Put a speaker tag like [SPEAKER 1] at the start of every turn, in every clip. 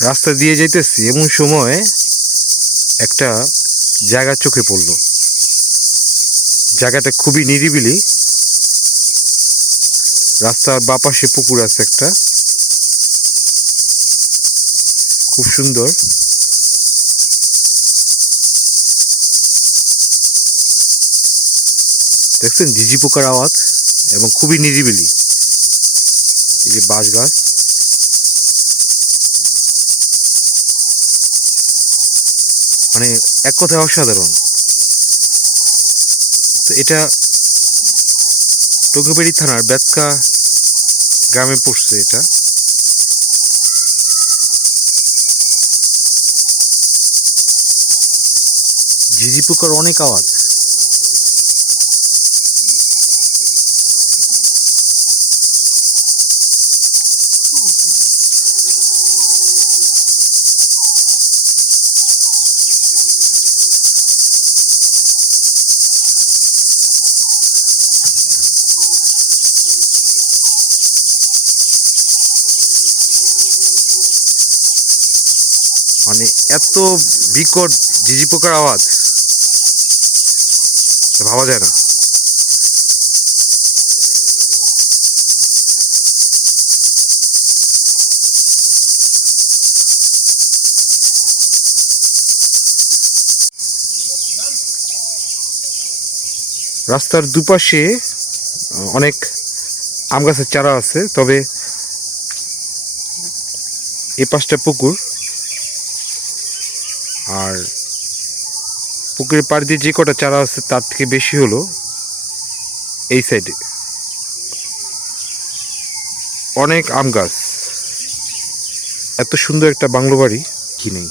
[SPEAKER 1] রাস্তা দিয়ে যাইতেছি, এমন সময় একটা জায়গা চোখে পড়ল। জায়গাটা খুবই নিরিবিলি। রাস্তার বাপাশে পুকুর আছে একটা। খুব সুন্দর। দেখছেন, ঝিঝি পোকার আওয়াজ এবং খুবই নিরিবিলি। এই যে বাঁশ গাছ। মানে এক কথায় অসাধারণ। তো এটা টুকুবেড়ি থানার বেতকা গ্রামে পড়ছে এটা। ঝিঝি অনেক আওয়াজ। মানে এত বিকট ঝিঝি পোকার আওয়াজ ভাবা যায় না। রাস্তার দুপাশে অনেক আম গাছের চারা আছে, তবে এ পাশটা পুকুর। আর পুকুরের পাড় দিয়ে যে কটা চারা আছে, তার থেকে বেশি হলো এই সাইডে। অনেক আম গাছ। এত সুন্দর একটা বাংলো বাড়ি, কি নেই।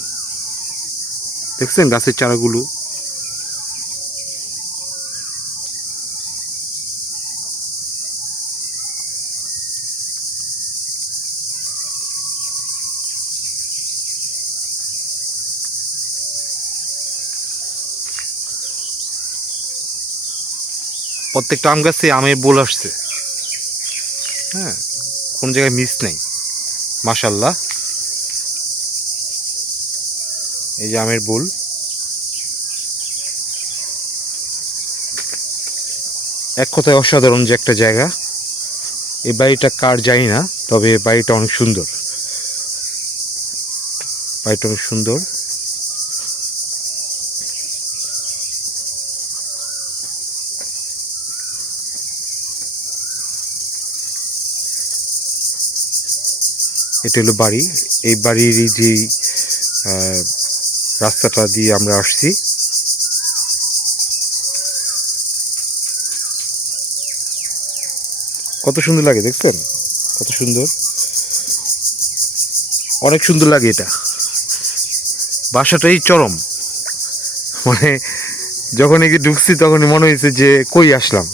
[SPEAKER 1] দেখছেন গাছের চারাগুলো? প্রত্যেকটা আম গাছে আমের বোল আসছে। হ্যাঁ কোনো জায়গায় মিস নেই। মাশাল্লাহ। এই যে আমের বোল। এক কথায় অসাধারণ যে একটা জায়গা। এই বাড়িটা কার জানি না, তবে বাড়িটা অনেক সুন্দর। বাড়িটা অনেক সুন্দর। এটা হলো বাড়ি। এই বাড়ির যে রাস্তাটা দিয়ে আমরা আসছি। কত সুন্দর লাগে, দেখছেন? কত সুন্দর। অনেক সুন্দর লাগে এটা। বাসাটাই চরম। মানে যখন এগিয়ে ঢুকছি তখনই মনে হয়েছে যে কই আসলাম।